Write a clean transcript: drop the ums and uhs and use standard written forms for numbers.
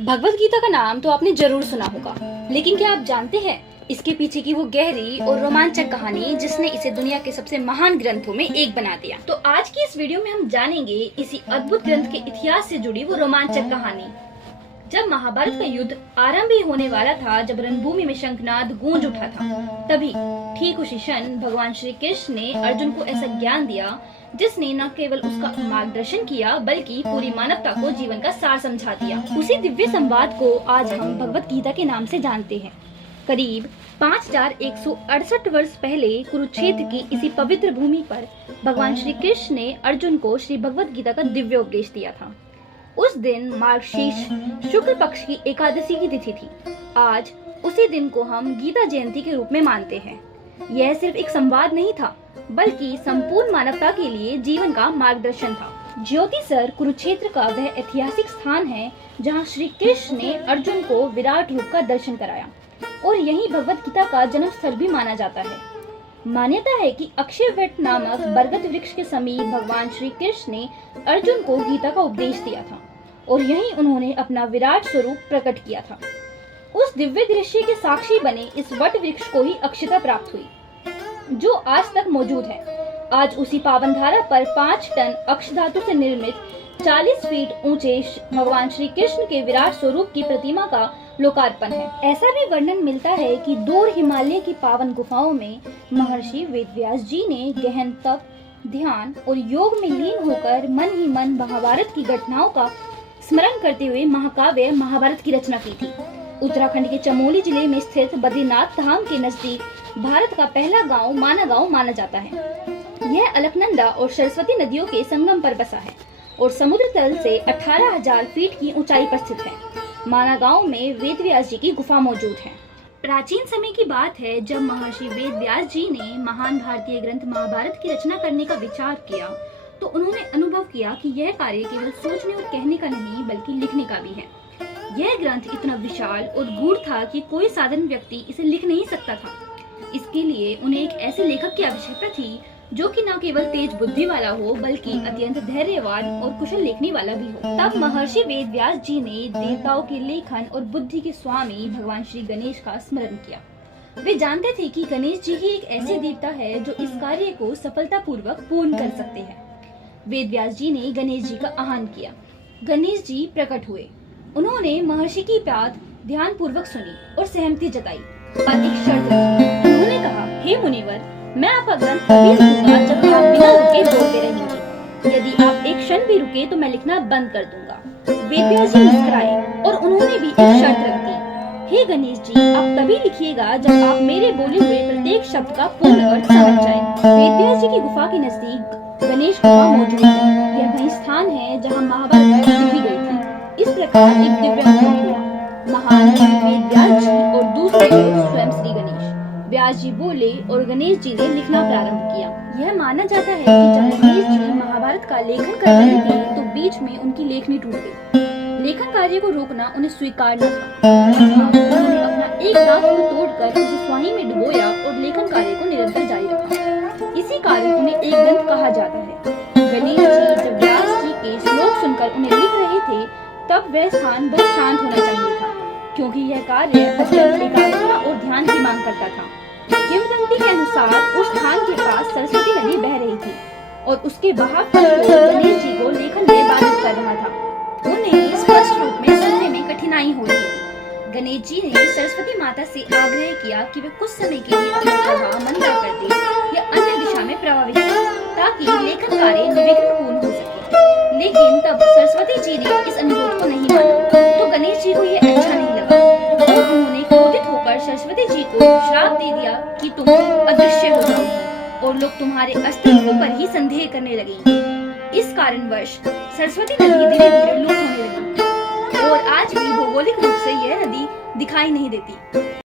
भगवत गीता का नाम तो आपने जरूर सुना होगा, लेकिन क्या आप जानते हैं इसके पीछे की वो गहरी और रोमांचक कहानी जिसने इसे दुनिया के सबसे महान ग्रंथों में एक बना दिया। तो आज की इस वीडियो में हम जानेंगे इसी अद्भुत ग्रंथ के इतिहास से जुड़ी वो रोमांचक कहानी। जब महाभारत का युद्ध आरंभ ही होने वाला था, जब रणभूमि में शंखनाद गूंज उठा था, तभी ठीक उसी क्षण भगवान श्री कृष्ण ने अर्जुन को ऐसा ज्ञान दिया जिसने न केवल उसका मार्गदर्शन किया बल्कि पूरी मानवता को जीवन का सार समझा दिया। उसी दिव्य संवाद को आज हम भगवत गीता के नाम से जानते हैं। करीब 5168 वर्ष पहले कुरुक्षेत्र की इसी पवित्र भूमि पर भगवान श्री कृष्ण ने अर्जुन को श्री भगवत गीता का दिव्य उपदेश दिया था। उस दिन मार्गशीर्ष शुक्ल पक्ष की एकादशी की तिथि थी। आज उसी दिन को हम गीता जयंती के रूप में मानते हैं। यह सिर्फ एक संवाद नहीं था, बल्कि संपूर्ण मानवता के लिए जीवन का मार्गदर्शन था। ज्योतिसर कुरुक्षेत्र का वह ऐतिहासिक स्थान है जहां श्री कृष्ण ने अर्जुन को विराट रूप का दर्शन कराया, और यही भगवत गीता का जन्म स्थल भी माना जाता है। मान्यता है कि अक्षयवट नामक बरगद वृक्ष के समीप भगवान श्री कृष्ण ने अर्जुन को गीता का उपदेश दिया था, और यहीं उन्होंने अपना विराट स्वरूप प्रकट किया था। उस दिव्य दृश्य के साक्षी बने इस वट वृक्ष को ही अक्षता प्राप्त हुई, जो आज तक मौजूद है। आज उसी पावन धारा पर 5 टन अक्ष धातु से निर्मित 40 फीट ऊंचे भगवान श्री कृष्ण के विराट स्वरूप की प्रतिमा का लोकार्पण है। ऐसा भी वर्णन मिलता है कि दूर हिमालय की पावन गुफाओं में महर्षि वेदव्यास जी ने गहन तप, ध्यान और योग में लीन होकर मन ही मन महाभारत की घटनाओं का स्मरण करते हुए महाकाव्य महाभारत की रचना की थी। उत्तराखंड के चमोली जिले में स्थित बद्रीनाथ धाम के नजदीक भारत का पहला गांव माना जाता है। यह अलकनंदा और सरस्वती नदियों के संगम पर बसा है और समुद्र तल से 18,000 फीट की ऊंचाई पर स्थित है। माना गांव में वेदव्यास जी की गुफा मौजूद है। प्राचीन समय की बात है जब महर्षि वेदव्यास जी ने महान भारतीय ग्रंथ महाभारत की रचना करने का विचार किया, तो उन्होंने अनुभव किया कि यह कार्य केवल सोचने और कहने का नहीं बल्कि लिखने का भी है। यह ग्रंथ इतना विशाल और गूढ़ था कि कोई साधारण व्यक्ति इसे लिख नहीं सकता था। इसके लिए उन्हें एक ऐसे लेखक की आवश्यकता थी जो कि न केवल तेज बुद्धि वाला हो बल्कि अत्यंत धैर्यवान और कुशल लेखनी वाला भी हो। तब महर्षि वेदव्यास जी ने देवताओं के लेखन और बुद्धि के स्वामी भगवान श्री गणेश का स्मरण किया। वे जानते थे कि गणेश जी ही एक ऐसे देवता है जो इस कार्य को सफलतापूर्वक पूर्ण कर सकते हैं। वेदव्यास जी ने गणेश जी का आह्वान किया। गणेश जी प्रकट हुए। उन्होंने महर्षि की बात ध्यान पूर्वक सुनी और सहमति जताई और एक शर्त रखी। उन्होंने कहा, हे मुनिवर, मैं आपका ग्रंथ तभी लिखूंगा जब आप बिना रुके बोलते रहेंगे। यदि आप एक क्षण भी रुके तो मैं लिखना बंद कर दूंगा। वेदव्यास जी मुस्कुराए और उन्होंने भी एक शर्त रख दी। हे गणेश जी, आप तभी लिखिएगा जब आप मेरे बोले हुए प्रत्येक शब्द का पूर्ण अर्थ समझ जाए। वेदव्यास जी की गुफा के नजदीक गणेश गुफा मौजूद है। यह वही स्थान है जहाँ महाभारत लिखी गई थी। इस प्रकार एक दिव्य अनुभव हुआ। महान वेदव्यास जी और दूसरे स्वयं श्री गणेश। व्यास जी बोले और गणेश जी ने लिखना प्रारंभ किया। यह माना जाता है कि जब गणेश जी महाभारत का लेखन कर रहे थे तो बीच में उनकी लेखनी टूट गई। लेखन कार्य को रोकना उन्हें स्वीकार न था। उन्होंने अपना एक दांत को तोड़कर उसे स्वाही में डुबोया और लेखन कार्य को निरंतर जारी रखा। इसी कारण उन्हें एक दंत कहा जाता है। गणेश जी जब व्यास जी के श्लोक सुनकर उन्हें लिख रहे थे, तब वह स्थान बहुत शांत होना चाहिए था, क्योंकि यह कार्य अत्यंत एकाग्रता और ध्यान की मांग करता था। किंवदंती के अनुसार उस स्थान के पास सरस्वती नदी बह रही थी और उसके बहाव का शोर गणेश जी को लेखन में बाधित कर रहा था। उन्हें स्पष्ट रूप में सुनने में कठिनाई हो रही थी। गणेश जी ने सरस्वती माता से आग्रह किया कि वे कुछ समय के लिए इस तरह मंत्र कर दें या अन्य दिशा में प्रभावित करें, ताकि लेखन कार्य निर्विघ्न पूर्ण हो सके। लेकिन तब सरस्वती जी ने इस अनुरोध को नहीं माना, तो गणेश जी को यह अच्छा नहीं लगा और उन्होंने क्रोधित होकर सरस्वती जी को श्राप दे दिया कि तुम अदृश्य हो जाओगी और लोग तुम्हारे अस्तित्व पर ही संदेह करने लगेंगे। इस कारणवश सरस्वती नदी धीरे धीरे लुप्त होने लगी और आज भी भौगोलिक रूप से यह नदी दिखाई नहीं देती।